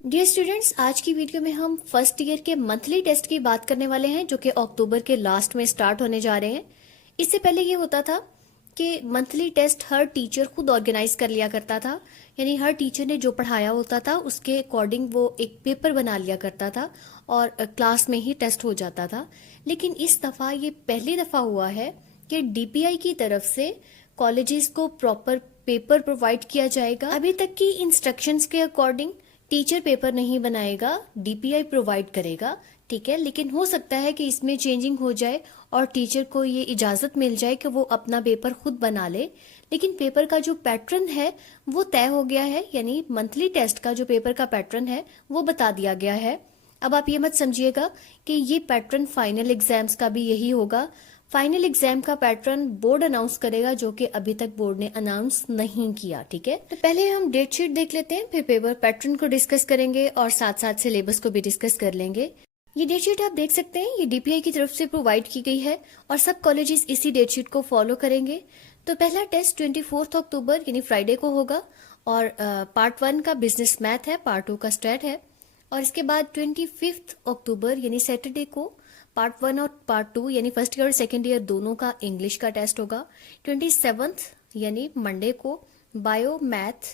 Dear students, आज की video में हम फर्स्ट ईयर के मंथली टेस्ट की बात करने वाले हैं जो कि अक्टूबर के लास्ट में स्टार्ट होने जा रहे हैं। इससे पहले ये होता था कि मंथली टेस्ट हर टीचर खुद ऑर्गेनाइज कर लिया करता था, यानी हर टीचर ने जो पढ़ाया होता था उसके अकॉर्डिंग वो एक पेपर बना लिया करता था और क्लास में ही टेस्ट हो जाता था। लेकिन इस दफ़ा ये पहली दफ़ा हुआ है कि डीपीआई की तरफ से कॉलेजेस को प्रॉपर पेपर प्रोवाइड किया जाएगा। अभी तक की इंस्ट्रक्शंस के अकॉर्डिंग टीचर पेपर नहीं बनाएगा, डीपीआई प्रोवाइड करेगा, ठीक है। लेकिन हो सकता है कि इसमें चेंजिंग हो जाए और टीचर को ये इजाजत मिल जाए कि वो अपना पेपर खुद बना ले। लेकिन पेपर का जो पैटर्न है वो तय हो गया है, यानी मंथली टेस्ट का जो पेपर का पैटर्न है वो बता दिया गया है। अब आप ये मत समझिएगा कि ये पैटर्न फाइनल एग्जाम्स का भी यही होगा। फाइनल एग्जाम का पैटर्न बोर्ड अनाउंस करेगा, जो कि अभी तक बोर्ड ने अनाउंस नहीं किया, ठीक है। तो पहले हम डेट शीट देख लेते हैं, फिर पेपर पैटर्न को डिस्कस करेंगे और साथ साथ सिलेबस को भी डिस्कस कर लेंगे। ये डेट शीट आप देख सकते हैं, ये डीपीआई की तरफ से प्रोवाइड की गई है और सब कॉलेजेस इसी डेट शीट को फॉलो करेंगे। तो पहला टेस्ट 24 अक्टूबर यानी फ्राइडे को होगा और पार्ट 1 का बिजनेस मैथ है, पार्ट 2 का स्टैट है। और इसके बाद 25 अक्टूबर यानी सैटरडे को पार्ट 1 और पार्ट 2 यानी फर्स्ट ईयर और सेकेंड ईयर दोनों का इंग्लिश का टेस्ट होगा। 27 यानी मंडे को बायो मैथ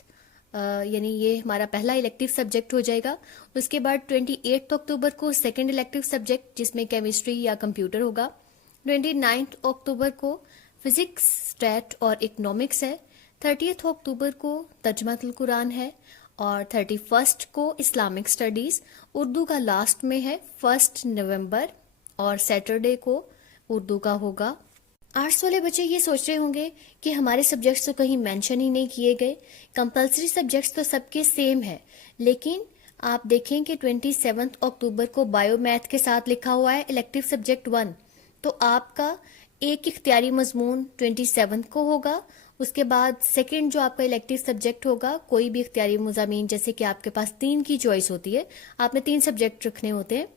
यानी ये हमारा पहला इलेक्टिव सब्जेक्ट हो जाएगा। उसके बाद 28 अक्टूबर को सेकेंड इलेक्टिव सब्जेक्ट जिसमें केमिस्ट्री या कंप्यूटर होगा। 29 अक्टूबर को फिजिक्स, स्टैट और इकोनॉमिक्स है। 30 अक्टूबर को तर्जमातुल कुरान है और 31 को इस्लामिक स्टडीज। उर्दू का लास्ट में है 1 नवंबर और सैटरडे को उर्दू का होगा। आर्ट्स वाले बच्चे ये सोच रहे होंगे कि हमारे सब्जेक्ट्स तो कहीं मेंशन ही नहीं किए गए, कंपलसरी सब्जेक्ट्स तो सबके सेम है। लेकिन आप देखें कि 27 अक्टूबर को बायो मैथ के साथ लिखा हुआ है इलेक्टिव सब्जेक्ट 1, तो आपका एक इख्तियारी मजमून 27 को होगा। उसके बाद सेकंड जो आपका इलेक्टिव सब्जेक्ट होगा, कोई भी इख्तियारी मज़ामीन, जैसे कि आपके पास 3 की चॉइस होती है, आपने 3 सब्जेक्ट रखने होते हैं।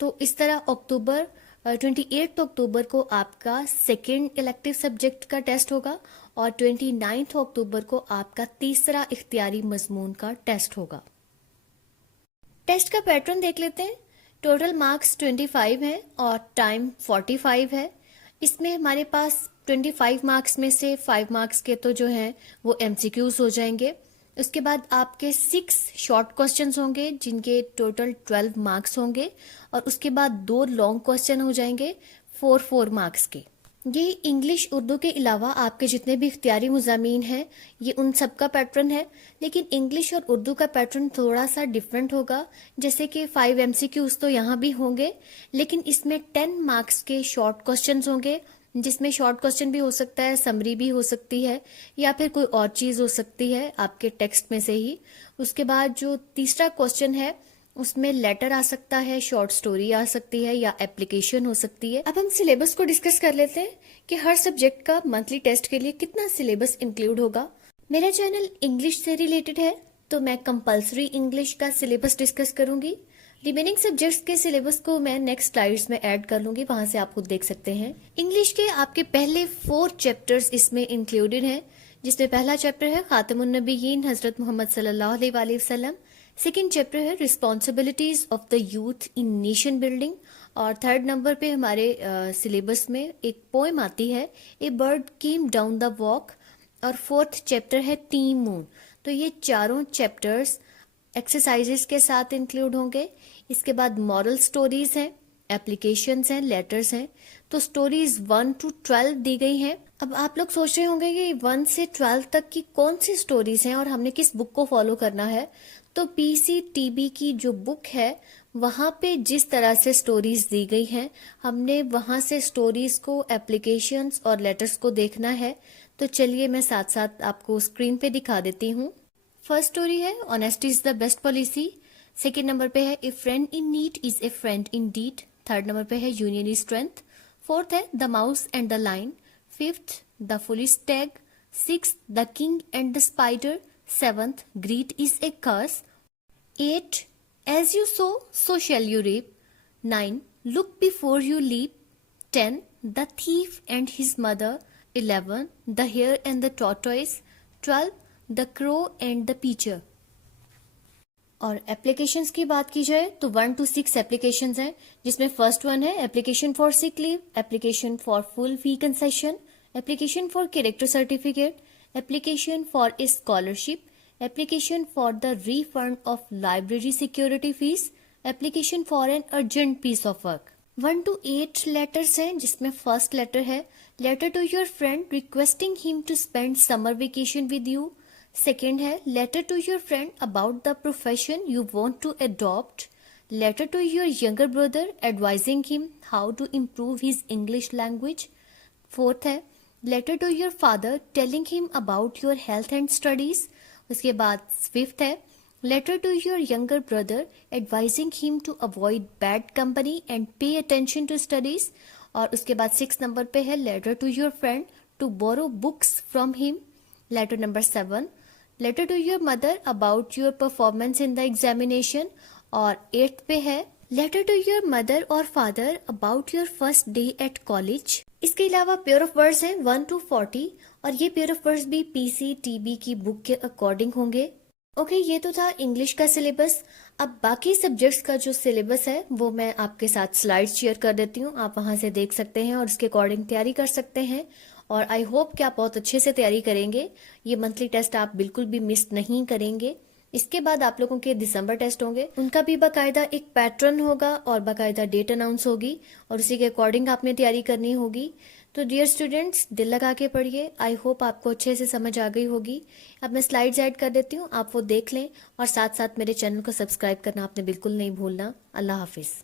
तो इस तरह 28 अक्टूबर को आपका सेकेंड इलेक्टिव सब्जेक्ट का टेस्ट होगा और 29 अक्टूबर को आपका तीसरा इख्तियारी मजमून का टेस्ट होगा। टेस्ट का पैटर्न देख लेते हैं। टोटल मार्क्स 25 हैं और टाइम 45 है। इसमें हमारे पास 25 मार्क्स में से 5 मार्क्स के तो जो हैं वो एमसीक्यूज हो जाएंगे। उसके बाद आपके 6 शॉर्ट क्वेश्चंस होंगे जिनके टोटल 12 मार्क्स होंगे और उसके बाद 2 लॉन्ग क्वेश्चन हो जाएंगे 4 मार्क्स के। ये इंग्लिश उर्दू के अलावा आपके जितने भी इख्तियारी मुज़ामीन हैं ये उन सब का पैटर्न है। लेकिन इंग्लिश और उर्दू का पैटर्न थोड़ा सा डिफरेंट होगा, जैसे कि 5 एमसीक्यूज तो यहाँ भी होंगे, लेकिन इसमें 10 मार्क्स के शॉर्ट क्वेश्चंस होंगे, जिसमें शॉर्ट क्वेश्चन भी हो सकता है, समरी भी हो सकती है या फिर कोई और चीज़ हो सकती है आपके टेक्स्ट में से ही। उसके बाद जो तीसरा क्वेश्चन है उसमें लेटर आ सकता है, शॉर्ट स्टोरी आ सकती है या एप्लीकेशन हो सकती है। अब हम सिलेबस को डिस्कस कर लेते हैं कि हर सब्जेक्ट का मंथली टेस्ट के लिए कितना सिलेबस इंक्लूड होगा। मेरा चैनल इंग्लिश से रिलेटेड है तो मैं कंपलसरी इंग्लिश का सिलेबस डिस्कस करूंगी। रिमेनिंग सब्जेक्ट्स के सिलेबस को मैं नेक्स्ट स्लाइड्स में ऐड कर लूंगी, वहां से आप खुद देख सकते हैं। इंग्लिश के आपके पहले 4 चैप्टर्स इसमें इंक्लूडेड हैं, जिसमें पहला चैप्टर है खातमुन नबीयीन हजरत मोहम्मद सल्लल्लाहु अलैहि वसल्लम। सेकेंड चैप्टर है responsibilities of the youth in nation building और थर्ड नंबर पे हमारे सिलेबस में एक पोएम आती है a bird came down the walk और फोर्थ चैप्टर है टीम मून। तो ये चारों चैप्टर्स एक्सरसाइजेस के साथ इंक्लूड होंगे। इसके बाद मॉरल स्टोरीज हैं, एप्लीकेशंस हैं, लेटर्स हैं। तो स्टोरीज 1 to 12 दी गई हैं। अब आप लोग सोच रहे होंगे कि 1 से 12 तक की कौन सी स्टोरीज हैं और हमने किस बुक को फॉलो करना है। तो पीसीटीबी की जो बुक है वहां पे जिस तरह से स्टोरीज दी गई हैं, हमने वहां से स्टोरीज को, एप्लीकेशंस और लेटर्स को देखना है। तो चलिए मैं साथ साथ आपको स्क्रीन पे दिखा देती हूँ। फर्स्ट स्टोरी है honesty is the best policy. Second number पे है a friend in need is a friend in deed. Third number पे है यूनियन इज स्ट्रेंथ। फोर्थ है the mouse and the lion. Fifth the foolish tag. Sixth the king and the spider. Seventh greed is a curse. 8 as you sow so shall you reap. 9 look before you leap. 10 the thief and his mother. 11 the hare and the tortoise. 12 the crow and the pitcher. और applications की बात की जाए तो 1 to 6 applications हैं, जिसमें first one है application for sick leave, application for full fee concession, application for character certificate, application for a scholarship, application for the refund of library security fees, application for an urgent piece of work. 1 to 8 letters हैं, जिसमें first letter है letter to your friend requesting him to spend summer vacation with you. Second है letter to your friend about the profession you want to adopt, letter to your younger brother advising him how to improve his English language. Fourth है letter to your father telling him about your health and studies. उसके बाद fifth है letter to your younger brother advising him to avoid bad company and pay attention to studies. और उसके बाद 6 number पे है letter to your friend to borrow books from him. Letter number 7 letter to your mother about your performance in the examination. और 8th पे है letter to your mother और father about your first day at college. इसके अलावा pair of words हैं 1 to 40 और ये pair of words भी PCTB की बुक के अकॉर्डिंग होंगे। ओके, ये तो था इंग्लिश का सिलेबस। अब बाकी सब्जेक्ट्स का जो सिलेबस है वो मैं आपके साथ स्लाइड्स शेयर कर देती हूँ, आप वहां से देख सकते हैं और उसके अकॉर्डिंग तैयारी कर सकते हैं। और आई होप कि आप बहुत अच्छे से तैयारी करेंगे। ये मंथली टेस्ट आप बिल्कुल भी मिस नहीं करेंगे। इसके बाद आप लोगों के दिसंबर टेस्ट होंगे, उनका भी बाकायदा एक पैटर्न होगा और बाकायदा डेट अनाउंस होगी और उसी के अकॉर्डिंग आपने तैयारी करनी होगी। तो डियर स्टूडेंट्स, दिल लगा के पढ़िए। आई होप आपको अच्छे से समझ आ गई होगी। अब मैं स्लाइड्स ऐड कर देती हूँ, आप वो देख लें और साथ साथ मेरे चैनल को सब्सक्राइब करना आपने बिल्कुल नहीं भूलना। अल्लाह हाफिज।